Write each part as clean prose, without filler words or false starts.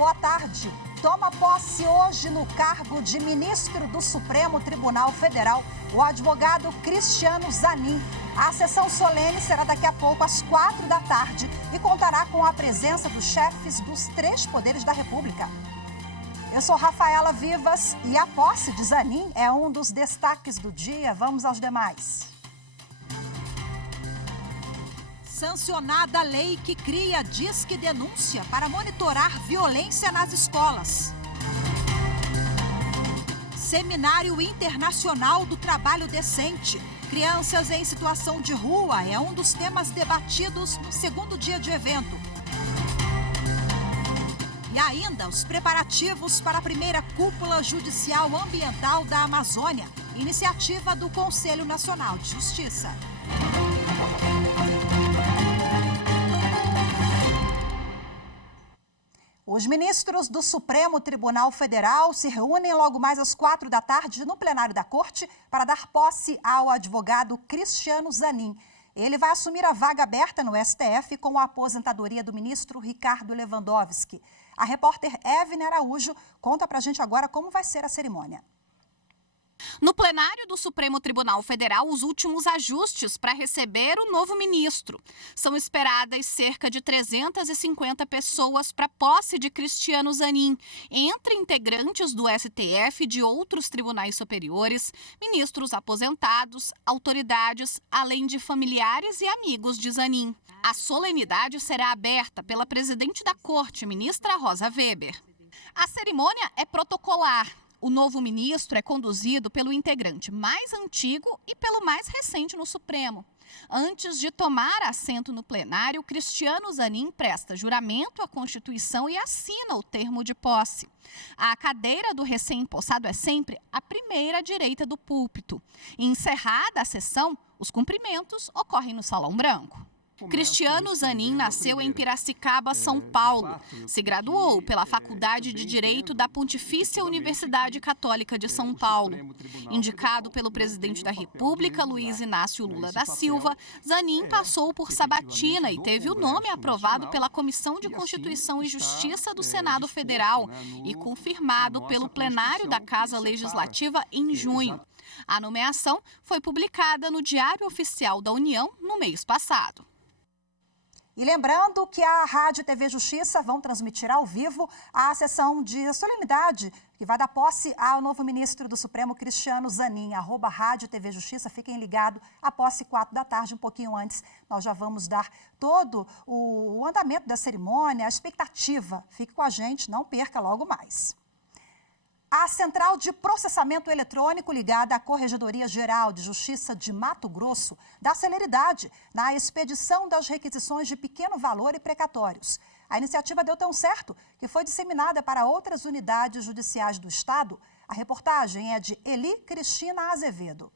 boa tarde. Toma posse hoje no cargo de ministro do Supremo Tribunal Federal o advogado Cristiano Zanin. A sessão solene será daqui a pouco, às 4 da tarde, e contará com a presença dos chefes dos 3 poderes da República. Eu sou Rafaela Vivas e a posse de Zanin é um dos destaques do dia. Vamos aos demais. Sancionada a lei que cria Disque Denúncia para monitorar violência nas escolas. Seminário Internacional do Trabalho Decente. Crianças em situação de rua é um dos temas debatidos no segundo dia de evento. E ainda os preparativos para a primeira cúpula judicial ambiental da Amazônia, iniciativa do Conselho Nacional de Justiça. Os ministros do Supremo Tribunal Federal se reúnem logo mais às 4 da tarde no plenário da Corte para dar posse ao advogado Cristiano Zanin. Ele vai assumir a vaga aberta no STF com a aposentadoria do ministro Ricardo Lewandowski. A repórter Evne Araújo conta pra gente agora como vai ser a cerimônia. No plenário do Supremo Tribunal Federal, os últimos ajustes para receber o novo ministro. São esperadas cerca de 350 pessoas para a posse de Cristiano Zanin, entre integrantes do STF e de outros tribunais superiores, ministros aposentados, autoridades, além de familiares e amigos de Zanin. A solenidade será aberta pela presidente da Corte, ministra Rosa Weber. A cerimônia é protocolar. O novo ministro é conduzido pelo integrante mais antigo e pelo mais recente no Supremo. Antes de tomar assento no plenário, Cristiano Zanin presta juramento à Constituição e assina o termo de posse. A cadeira do recém-empossado é sempre a primeira à direita do púlpito. E, encerrada a sessão, os cumprimentos ocorrem no Salão Branco. Cristiano Zanin nasceu em Piracicaba, São Paulo. Se graduou pela Faculdade de Direito da Pontifícia Universidade Católica de São Paulo. Indicado pelo presidente da República, Luiz Inácio Lula da Silva, Zanin passou por sabatina e teve o nome aprovado pela Comissão de Constituição e Justiça do Senado Federal e confirmado pelo plenário da Casa Legislativa em junho. A nomeação foi publicada no Diário Oficial da União no mês passado. E lembrando que a Rádio TV Justiça vão transmitir ao vivo a sessão de solenidade que vai dar posse ao novo ministro do Supremo, Cristiano Zanin. @Rádio TV Justiça, fiquem ligados, a posse 4 da tarde, um pouquinho antes. Nós já vamos dar todo o andamento da cerimônia, a expectativa. Fique com a gente, não perca logo mais. A Central de Processamento Eletrônico, ligada à Corregedoria Geral de Justiça de Mato Grosso, dá celeridade na expedição das requisições de pequeno valor e precatórios. A iniciativa deu tão certo que foi disseminada para outras unidades judiciais do Estado. A reportagem é de Eli Cristina Azevedo.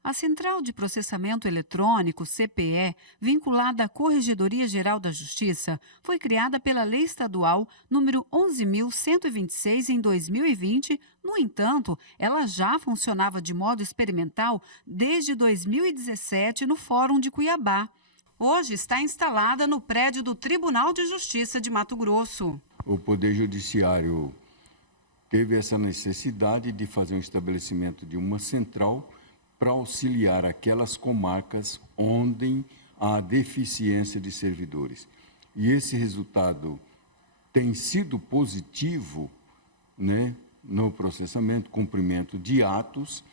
A Central de Processamento Eletrônico, CPE, vinculada à Corregedoria Geral da Justiça, foi criada pela Lei Estadual número 11.126 em 2020. No entanto, ela já funcionava de modo experimental desde 2017 no Fórum de Cuiabá. Hoje está instalada no prédio do Tribunal de Justiça de Mato Grosso. O Poder Judiciário teve essa necessidade de fazer um estabelecimento de uma central para auxiliar aquelas comarcas onde há deficiência de servidores. E esse resultado tem sido positivo, né, no processamento, cumprimento de atos,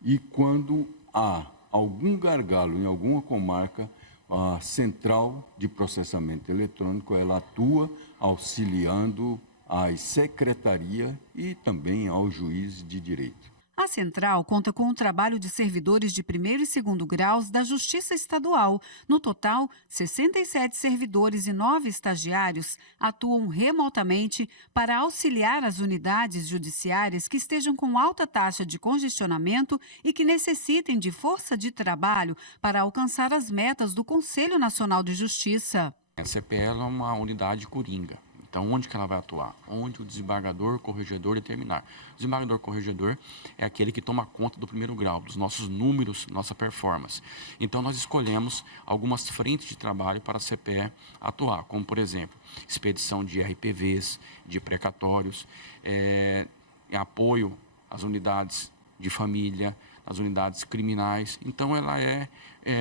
e quando há algum gargalo em alguma comarca, a Central de Processamento Eletrônico ela atua auxiliando a secretaria e também ao juiz de direito. A Central conta com o trabalho de servidores de primeiro e segundo graus da Justiça Estadual. No total, 67 servidores e 9 estagiários atuam remotamente para auxiliar as unidades judiciárias que estejam com alta taxa de congestionamento e que necessitem de força de trabalho para alcançar as metas do Conselho Nacional de Justiça. A CPE é uma unidade coringa. Então, onde que ela vai atuar? Onde o desembargador corregedor determinar. O desembargador corregedor é aquele que toma conta do primeiro grau, dos nossos números, nossa performance. Então, nós escolhemos algumas frentes de trabalho para a CPE atuar, como, por exemplo, expedição de RPVs, de precatórios, apoio às unidades de família, às unidades criminais. Então, ela é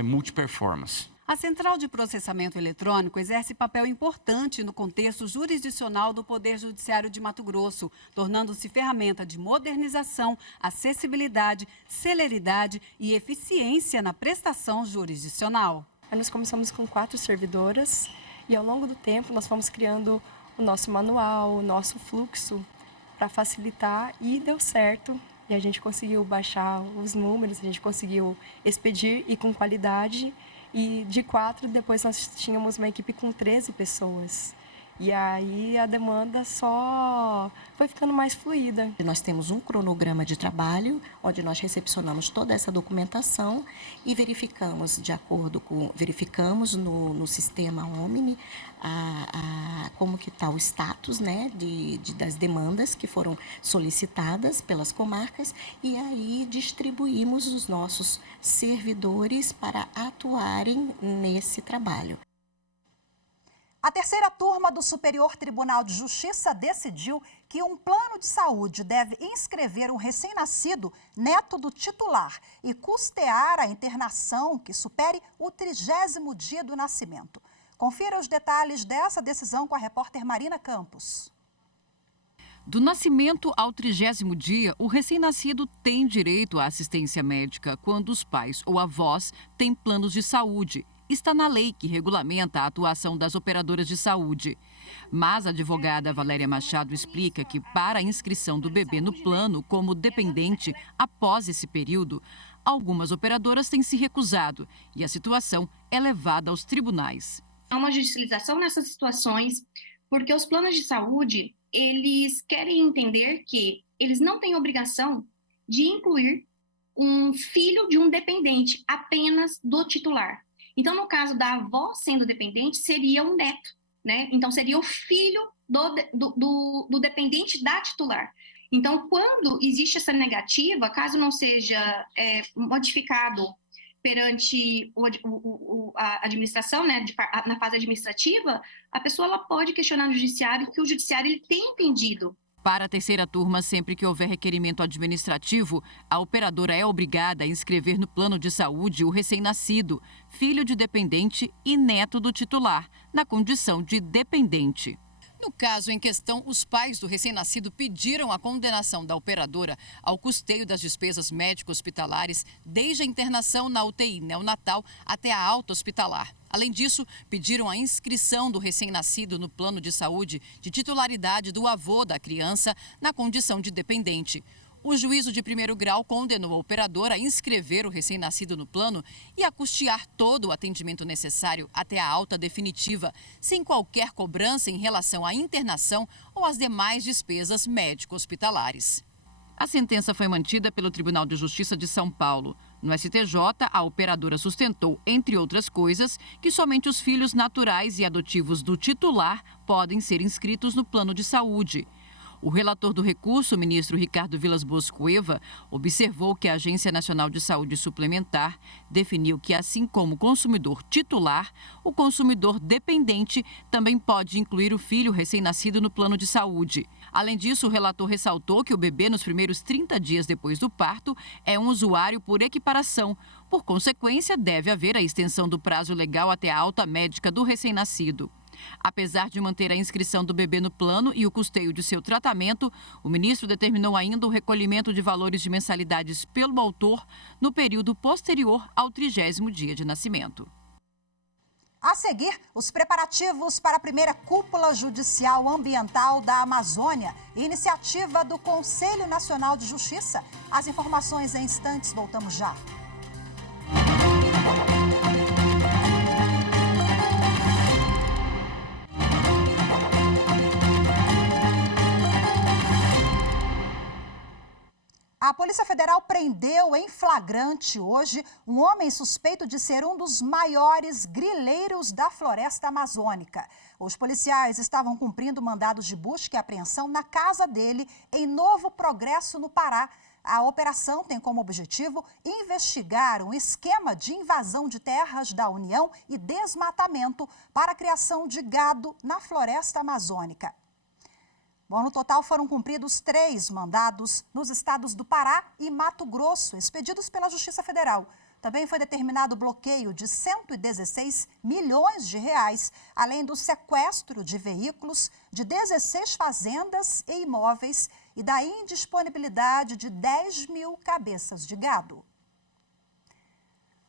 multiperformance. A Central de Processamento Eletrônico exerce papel importante no contexto jurisdicional do Poder Judiciário de Mato Grosso, tornando-se ferramenta de modernização, acessibilidade, celeridade e eficiência na prestação jurisdicional. Nós começamos com 4 servidoras e, ao longo do tempo, nós fomos criando o nosso manual, o nosso fluxo para facilitar e deu certo. E a gente conseguiu baixar os números, a gente conseguiu expedir e com qualidade. E de 4, depois nós tínhamos uma equipe com 13 pessoas. E aí a demanda só foi ficando mais fluida. Nós temos um cronograma de trabalho, onde nós recepcionamos toda essa documentação e verificamos, verificamos no sistema Omni como que está o status, né, das demandas que foram solicitadas pelas comarcas, e aí distribuímos os nossos servidores para atuarem nesse trabalho. A terceira turma do Superior Tribunal de Justiça decidiu que um plano de saúde deve inscrever um recém-nascido neto do titular e custear a internação que supere o 30º dia do nascimento. Confira os detalhes dessa decisão com a repórter Marina Campos. Do nascimento ao 30º dia, o recém-nascido tem direito à assistência médica quando os pais ou avós têm planos de saúde. Está na lei que regulamenta a atuação das operadoras de saúde. Mas a advogada Valéria Machado explica que, para a inscrição do bebê no plano como dependente após esse período, algumas operadoras têm se recusado e a situação é levada aos tribunais. Há uma judicialização nessas situações porque os planos de saúde, eles querem entender que eles não têm obrigação de incluir um filho de um dependente apenas do titular. Então, no caso da avó sendo dependente, seria um neto, né? Então, seria o filho do dependente da titular. Então, quando existe essa negativa, caso não seja modificado perante a administração, né, na fase administrativa, a pessoa ela pode questionar no judiciário que o judiciário ele tem entendido. Para a terceira turma, sempre que houver requerimento administrativo, a operadora é obrigada a inscrever no plano de saúde o recém-nascido, filho de dependente e neto do titular, na condição de dependente. No caso em questão, os pais do recém-nascido pediram a condenação da operadora ao custeio das despesas médico-hospitalares desde a internação na UTI neonatal até a alta hospitalar. Além disso, pediram a inscrição do recém-nascido no plano de saúde de titularidade do avô da criança na condição de dependente. O juízo de primeiro grau condenou a operadora a inscrever o recém-nascido no plano e a custear todo o atendimento necessário até a alta definitiva, sem qualquer cobrança em relação à internação ou às demais despesas médico-hospitalares. A sentença foi mantida pelo Tribunal de Justiça de São Paulo. No STJ, a operadora sustentou, entre outras coisas, que somente os filhos naturais e adotivos do titular podem ser inscritos no plano de saúde. O relator do recurso, o ministro Ricardo Vilas Boas Cueva, observou que a Agência Nacional de Saúde Suplementar definiu que, assim como o consumidor titular, o consumidor dependente também pode incluir o filho recém-nascido no plano de saúde. Além disso, o relator ressaltou que o bebê, nos primeiros 30 dias depois do parto, é um usuário por equiparação. Por consequência, deve haver a extensão do prazo legal até a alta médica do recém-nascido. Apesar de manter a inscrição do bebê no plano e o custeio de seu tratamento, o ministro determinou ainda o recolhimento de valores de mensalidades pelo autor no período posterior ao 30º dia de nascimento. A seguir, os preparativos para a primeira cúpula judicial ambiental da Amazônia, iniciativa do Conselho Nacional de Justiça. As informações em instantes, voltamos já. A Polícia Federal prendeu em flagrante hoje um homem suspeito de ser um dos maiores grileiros da floresta amazônica. Os policiais estavam cumprindo mandados de busca e apreensão na casa dele, em Novo Progresso, no Pará. A operação tem como objetivo investigar um esquema de invasão de terras da União e desmatamento para a criação de gado na floresta amazônica. Bom, no total foram cumpridos 3 mandados nos estados do Pará e Mato Grosso, expedidos pela Justiça Federal. Também foi determinado o bloqueio de 116 milhões de reais, além do sequestro de veículos, de 16 fazendas e imóveis e da indisponibilidade de 10 mil cabeças de gado.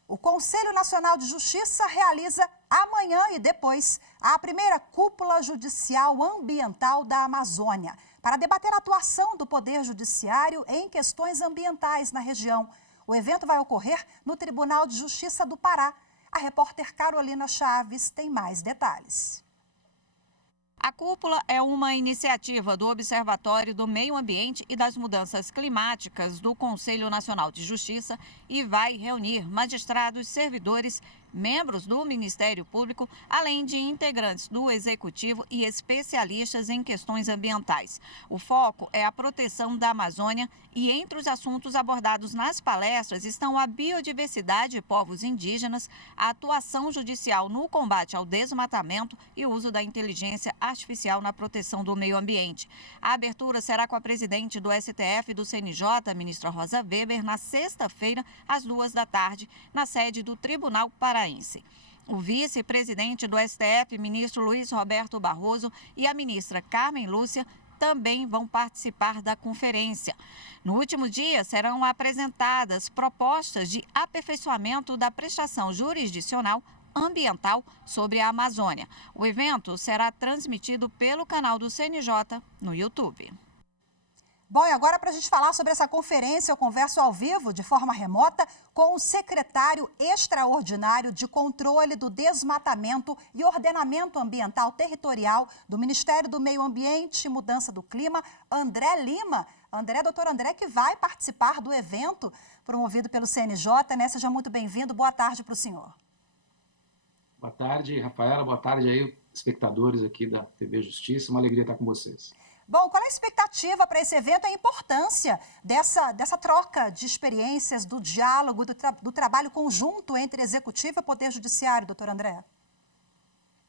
O Conselho Nacional de Justiça realiza amanhã e depois a primeira cúpula judicial ambiental da Amazônia para debater a atuação do Poder Judiciário em questões ambientais na região. O evento vai ocorrer no Tribunal de Justiça do Pará. A repórter Carolina Chaves tem mais detalhes. A cúpula é uma iniciativa do Observatório do Meio Ambiente e das Mudanças Climáticas do Conselho Nacional de Justiça e vai reunir magistrados, servidores, membros do Ministério Público, além de integrantes do Executivo e especialistas em questões ambientais. O foco é a proteção da Amazônia e entre os assuntos abordados nas palestras estão a biodiversidade de povos indígenas, a atuação judicial no combate ao desmatamento e o uso da inteligência artificial na proteção do meio ambiente. A abertura será com a presidente do STF e do CNJ, ministra Rosa Weber, na sexta-feira, às 14h, na sede do Tribunal Paraense. O vice-presidente do STF, ministro Luiz Roberto Barroso, e a ministra Carmen Lúcia também vão participar da conferência. No último dia, serão apresentadas propostas de aperfeiçoamento da prestação jurisdicional ambiental sobre a Amazônia. O evento será transmitido pelo canal do CNJ no YouTube. Bom, e agora para a gente falar sobre essa conferência, eu converso ao vivo, de forma remota, com o secretário extraordinário de Controle do Desmatamento e Ordenamento Ambiental Territorial do Ministério do Meio Ambiente e Mudança do Clima, André Lima. Doutor André, que vai participar do evento promovido pelo CNJ, né? Seja muito bem-vindo. Boa tarde para o senhor. Boa tarde, Rafaela. Boa tarde aí, espectadores aqui da TV Justiça. Uma alegria estar com vocês. Bom, qual é a expectativa para esse evento e a importância dessa troca de experiências, do diálogo, do trabalho conjunto entre Executivo e Poder Judiciário, doutor André?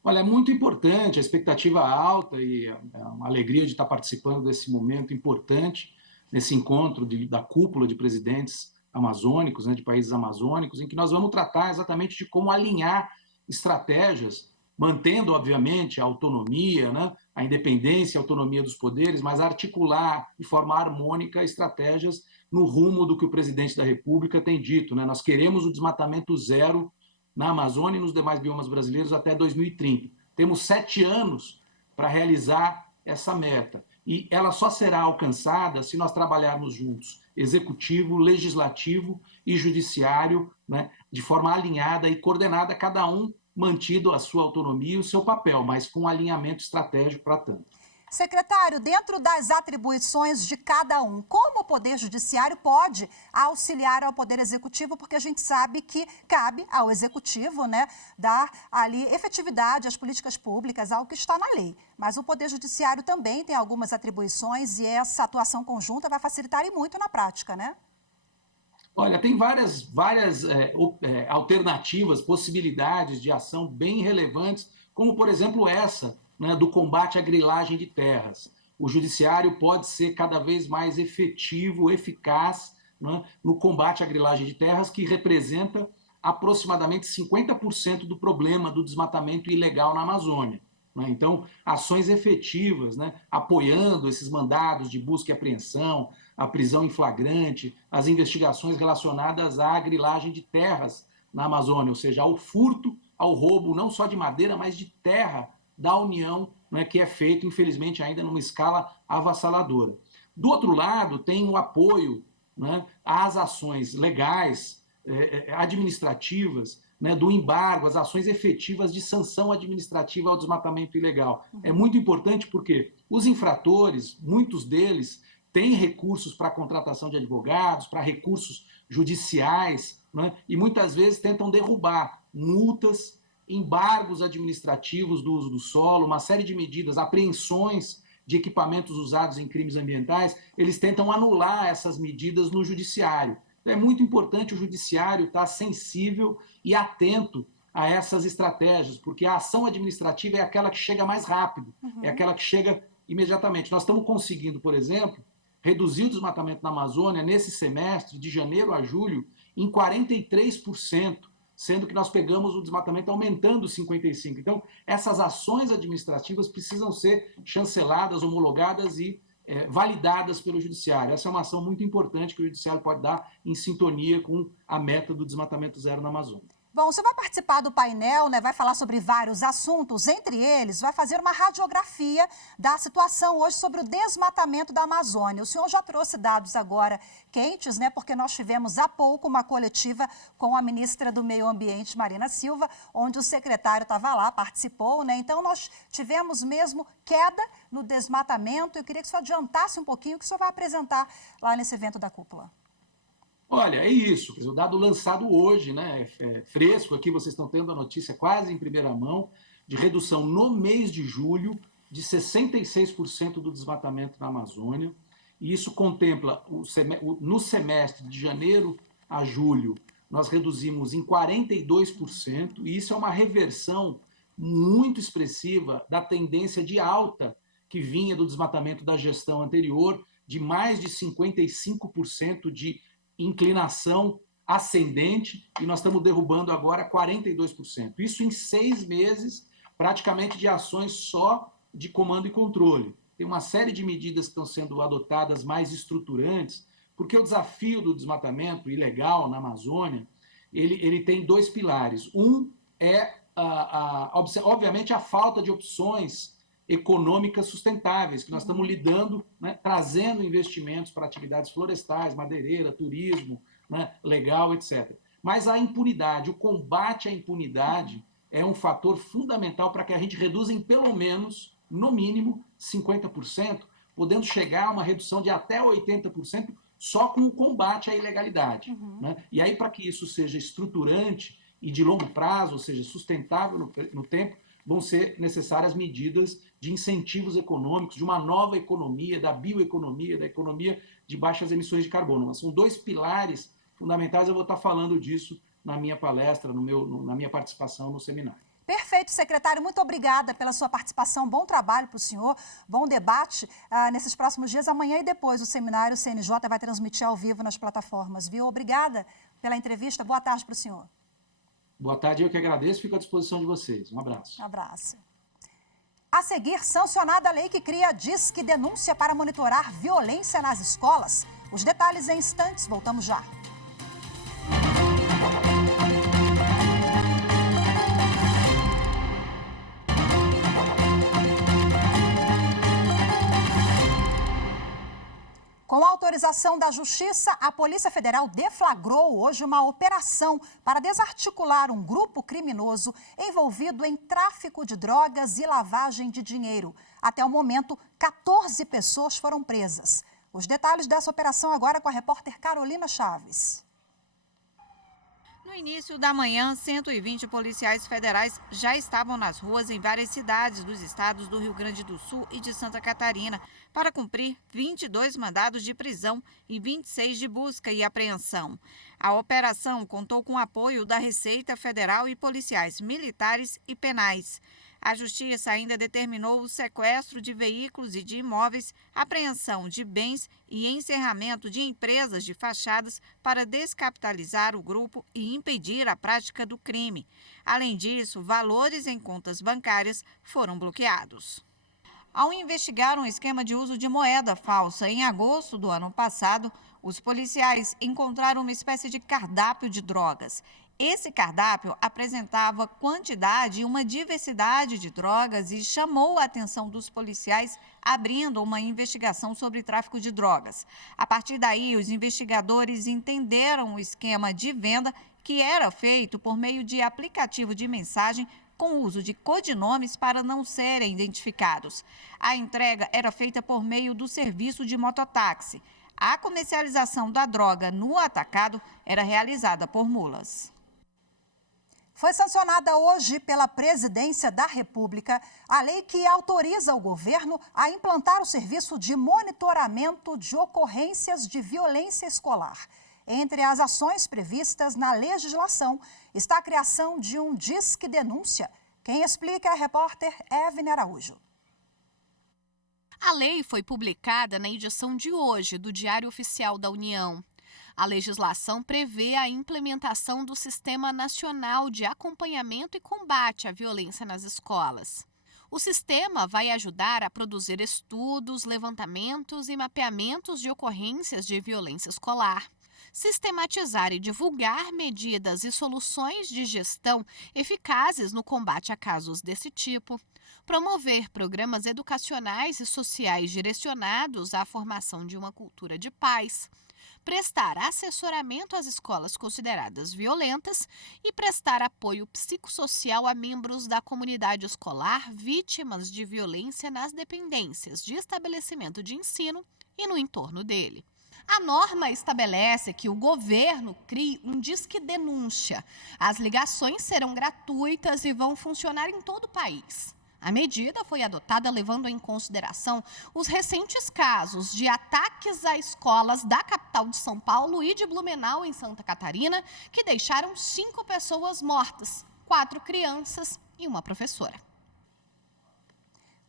Olha, é muito importante, a expectativa alta e é uma alegria de estar participando desse momento importante, nesse encontro da cúpula de presidentes amazônicos, né, de países amazônicos, em que nós vamos tratar exatamente de como alinhar estratégias, mantendo, obviamente, a autonomia, né, a independência e a autonomia dos poderes, mas articular de forma harmônica estratégias no rumo do que o presidente da República tem dito, né? Nós queremos o desmatamento zero na Amazônia e nos demais biomas brasileiros até 2030. Temos 7 anos para realizar essa meta. E ela só será alcançada se nós trabalharmos juntos, executivo, legislativo e judiciário, né, de forma alinhada e coordenada, cada um mantido a sua autonomia e o seu papel, mas com um alinhamento estratégico para tanto. Secretário, dentro das atribuições de cada um, como o Poder Judiciário pode auxiliar ao Poder Executivo? Porque a gente sabe que cabe ao Executivo, né, dar ali efetividade às políticas públicas, ao que está na lei. Mas o Poder Judiciário também tem algumas atribuições e essa atuação conjunta vai facilitar e muito na prática, né? Olha, tem várias alternativas, possibilidades de ação bem relevantes, como, por exemplo, essa, né, do combate à grilagem de terras. O judiciário pode ser cada vez mais efetivo, eficaz, né, no combate à grilagem de terras, que representa aproximadamente 50% do problema do desmatamento ilegal na Amazônia. Né? Então, ações efetivas, né, apoiando esses mandados de busca e apreensão, a prisão em flagrante, as investigações relacionadas à grilagem de terras na Amazônia, ou seja, ao furto, ao roubo, não só de madeira, mas de terra da União, né, que é feito, infelizmente, ainda numa escala avassaladora. Do outro lado, tem o apoio, né, às ações legais, administrativas, né, do embargo, as ações efetivas de sanção administrativa ao desmatamento ilegal. É muito importante porque os infratores, muitos deles, tem recursos para a contratação de advogados, para recursos judiciais, né? E muitas vezes tentam derrubar multas, embargos administrativos do uso do solo, uma série de medidas, apreensões de equipamentos usados em crimes ambientais, eles tentam anular essas medidas no judiciário. É muito importante o judiciário estar sensível e atento a essas estratégias, porque a ação administrativa é aquela que chega mais rápido, é aquela que chega imediatamente. Nós estamos conseguindo, por exemplo, reduzir o desmatamento na Amazônia nesse semestre, de janeiro a julho, em 43%, sendo que nós pegamos o desmatamento aumentando 55%. Então, essas ações administrativas precisam ser chanceladas, homologadas e validadas pelo judiciário. Essa é uma ação muito importante que o judiciário pode dar em sintonia com a meta do desmatamento zero na Amazônia. Bom, você vai participar do painel, né? Vai falar sobre vários assuntos, entre eles vai fazer uma radiografia da situação hoje sobre o desmatamento da Amazônia. O senhor já trouxe dados agora quentes, né? Porque nós tivemos há pouco uma coletiva com a ministra do Meio Ambiente, Marina Silva, onde o secretário estava lá, participou, né? Então nós tivemos mesmo queda no desmatamento. Eu queria que o senhor adiantasse um pouquinho o que o senhor vai apresentar lá nesse evento da cúpula. Olha, é isso, o dado lançado hoje, né, fresco aqui, vocês estão tendo a notícia quase em primeira mão, de redução no mês de julho de 66% do desmatamento na Amazônia, e isso contempla, no semestre de janeiro a julho, nós reduzimos em 42%, e isso é uma reversão muito expressiva da tendência de alta que vinha do desmatamento da gestão anterior, de mais de 55% de inclinação ascendente, e nós estamos derrubando agora 42%. Isso em 6 meses, praticamente de ações só de comando e controle. Tem uma série de medidas que estão sendo adotadas mais estruturantes, porque o desafio do desmatamento ilegal na Amazônia, ele tem 2 pilares. Um é, obviamente, a falta de opções econômicas sustentáveis, que nós estamos lidando, né, trazendo investimentos para atividades florestais, madeireira, turismo, né, legal, etc. Mas a impunidade, o combate à impunidade é um fator fundamental para que a gente reduza em pelo menos, no mínimo, 50%, podendo chegar a uma redução de até 80% só com o combate à ilegalidade. Né? E aí, para que isso seja estruturante e de longo prazo, ou seja, sustentável no tempo, vão ser necessárias medidas de incentivos econômicos, de uma nova economia, da bioeconomia, da economia de baixas emissões de carbono. Mas são 2 pilares fundamentais, eu vou estar falando disso na minha palestra, na minha participação no seminário. Perfeito, secretário. Muito obrigada pela sua participação. Bom trabalho para o senhor, bom debate nesses próximos dias. Amanhã e depois o seminário CNJ vai transmitir ao vivo nas plataformas, viu? Obrigada pela entrevista. Boa tarde para o senhor. Boa tarde, eu que agradeço, fico à disposição de vocês. Um abraço. Um abraço. A seguir, sancionada a lei que cria Disque Denúncia para monitorar violência nas escolas. Os detalhes em instantes, voltamos já. Com a autorização da Justiça, a Polícia Federal deflagrou hoje uma operação para desarticular um grupo criminoso envolvido em tráfico de drogas e lavagem de dinheiro. Até o momento, 14 pessoas foram presas. Os detalhes dessa operação agora com a repórter Carolina Chaves. No início da manhã, 120 policiais federais já estavam nas ruas em várias cidades dos estados do Rio Grande do Sul e de Santa Catarina para cumprir 22 mandados de prisão e 26 de busca e apreensão. A operação contou com o apoio da Receita Federal e policiais militares e penais. A Justiça ainda determinou o sequestro de veículos e de imóveis, apreensão de bens e encerramento de empresas de fachadas para descapitalizar o grupo e impedir a prática do crime. Além disso, valores em contas bancárias foram bloqueados. Ao investigar um esquema de uso de moeda falsa em agosto do ano passado, os policiais encontraram uma espécie de cardápio de drogas. Esse cardápio apresentava quantidade e uma diversidade de drogas e chamou a atenção dos policiais, abrindo uma investigação sobre tráfico de drogas. A partir daí, os investigadores entenderam o esquema de venda, que era feito por meio de aplicativo de mensagem com o uso de codinomes para não serem identificados. A entrega era feita por meio do serviço de mototáxi. A comercialização da droga no atacado era realizada por mulas. Foi sancionada hoje pela Presidência da República a lei que autoriza o governo a implantar o serviço de monitoramento de ocorrências de violência escolar. Entre as ações previstas na legislação está a criação de um Disque Denúncia. Quem explica é a repórter Evne Araújo. A lei foi publicada na edição de hoje do Diário Oficial da União. A legislação prevê a implementação do Sistema Nacional de Acompanhamento e Combate à Violência nas Escolas. O sistema vai ajudar a produzir estudos, levantamentos e mapeamentos de ocorrências de violência escolar, sistematizar e divulgar medidas e soluções de gestão eficazes no combate a casos desse tipo, promover programas educacionais e sociais direcionados à formação de uma cultura de paz, prestar assessoramento às escolas consideradas violentas e prestar apoio psicossocial a membros da comunidade escolar vítimas de violência nas dependências de estabelecimento de ensino e no entorno dele. A norma estabelece que o governo crie um Disque Denúncia. As ligações serão gratuitas e vão funcionar em todo o país. A medida foi adotada levando em consideração os recentes casos de ataques a escolas da capital de São Paulo e de Blumenau, em Santa Catarina, que deixaram 5 pessoas mortas, 4 crianças e uma professora.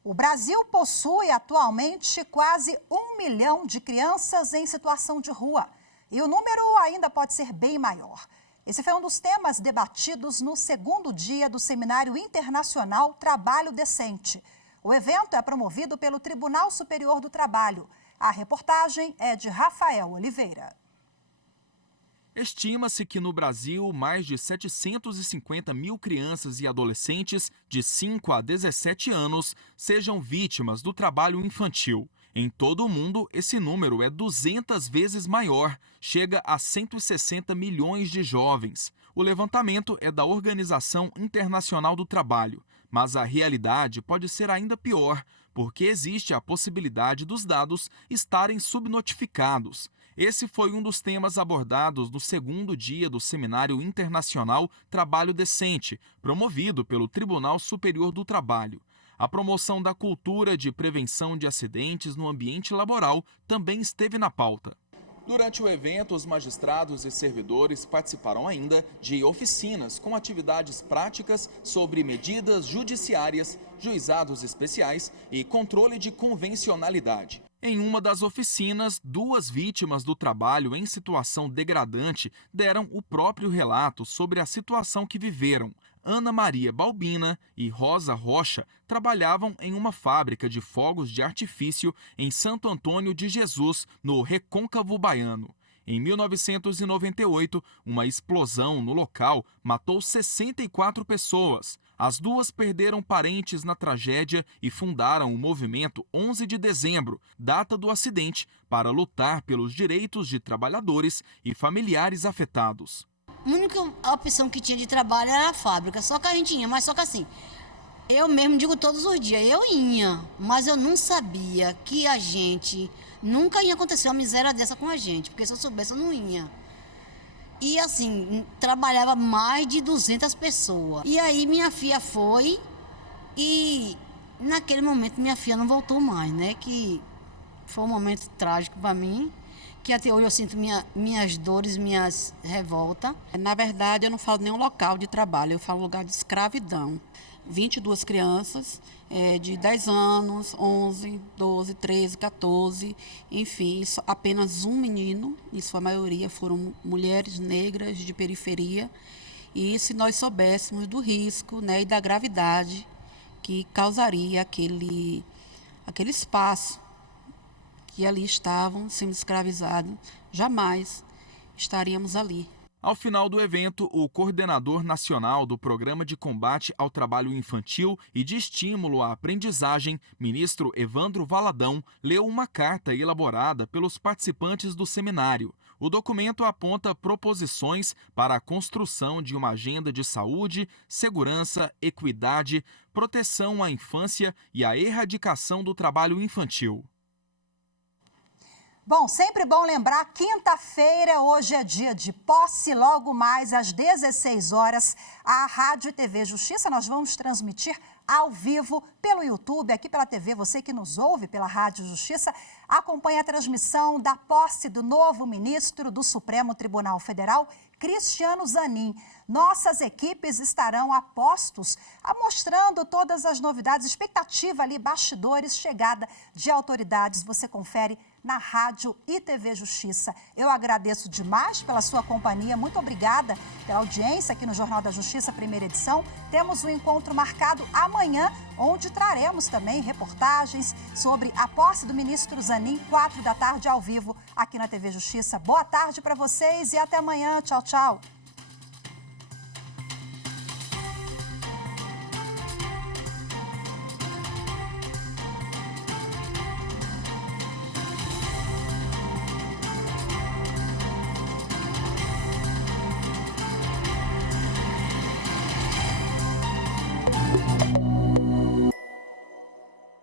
O Brasil possui atualmente quase 1 milhão de crianças em situação de rua. E o número ainda pode ser bem maior. Esse foi um dos temas debatidos no segundo dia do Seminário Internacional Trabalho Decente. O evento é promovido pelo Tribunal Superior do Trabalho. A reportagem é de Rafael Oliveira. Estima-se que no Brasil, mais de 750 mil crianças e adolescentes de 5 a 17 anos sejam vítimas do trabalho infantil. Em todo o mundo, esse número é 200 vezes maior, chega a 160 milhões de jovens. O levantamento é da Organização Internacional do Trabalho, mas a realidade pode ser ainda pior, porque existe a possibilidade dos dados estarem subnotificados. Esse foi um dos temas abordados no segundo dia do Seminário Internacional Trabalho Decente, promovido pelo Tribunal Superior do Trabalho. A promoção da cultura de prevenção de acidentes no ambiente laboral também esteve na pauta. Durante o evento, os magistrados e servidores participaram ainda de oficinas com atividades práticas sobre medidas judiciárias, juizados especiais e controle de convencionalidade. Em uma das oficinas, 2 vítimas do trabalho em situação degradante deram o próprio relato sobre a situação que viveram. Ana Maria Balbina e Rosa Rocha trabalhavam em uma fábrica de fogos de artifício em Santo Antônio de Jesus, no Recôncavo Baiano. Em 1998, uma explosão no local matou 64 pessoas. As 2 perderam parentes na tragédia e fundaram o movimento 11 de dezembro, data do acidente, para lutar pelos direitos de trabalhadores e familiares afetados. A única opção que tinha de trabalho era a fábrica, só que a gente ia, mas só que assim, eu mesmo digo todos os dias, eu ia, mas eu não sabia que a gente, nunca ia acontecer uma miséria dessa com a gente, porque se eu soubesse eu não ia. E assim, trabalhava mais de 200 pessoas. E aí minha filha foi e naquele momento minha filha não voltou mais, né, que foi um momento trágico para mim. Que até hoje eu sinto minhas dores, minhas revoltas. Na verdade, eu não falo nenhum local de trabalho, eu falo lugar de escravidão. 22 crianças de 10 anos, 11, 12, 13, 14, enfim, apenas um menino, em sua maioria foram mulheres negras de periferia. E se nós soubéssemos do risco, né, e da gravidade que causaria aquele espaço, que ali estavam sendo escravizados, jamais estaríamos ali. Ao final do evento, o coordenador nacional do Programa de Combate ao Trabalho Infantil e de Estímulo à Aprendizagem, ministro Evandro Valadão, leu uma carta elaborada pelos participantes do seminário. O documento aponta proposições para a construção de uma agenda de saúde, segurança, equidade, proteção à infância e a erradicação do trabalho infantil. Bom, sempre bom lembrar, quinta-feira, hoje é dia de posse, logo mais às 16 horas, a Rádio e TV Justiça, nós vamos transmitir ao vivo pelo YouTube, aqui pela TV, você que nos ouve pela Rádio Justiça, acompanha a transmissão da posse do novo ministro do Supremo Tribunal Federal, Cristiano Zanin. Nossas equipes estarão a postos, mostrando todas as novidades, expectativa ali, bastidores, chegada de autoridades, você confere na Rádio e TV Justiça. Eu agradeço demais pela sua companhia, muito obrigada pela audiência aqui no Jornal da Justiça, primeira edição. Temos um encontro marcado amanhã, onde traremos também reportagens sobre a posse do ministro Zanin, 4 da tarde, ao vivo, aqui na TV Justiça. Boa tarde para vocês e até amanhã. Tchau, tchau.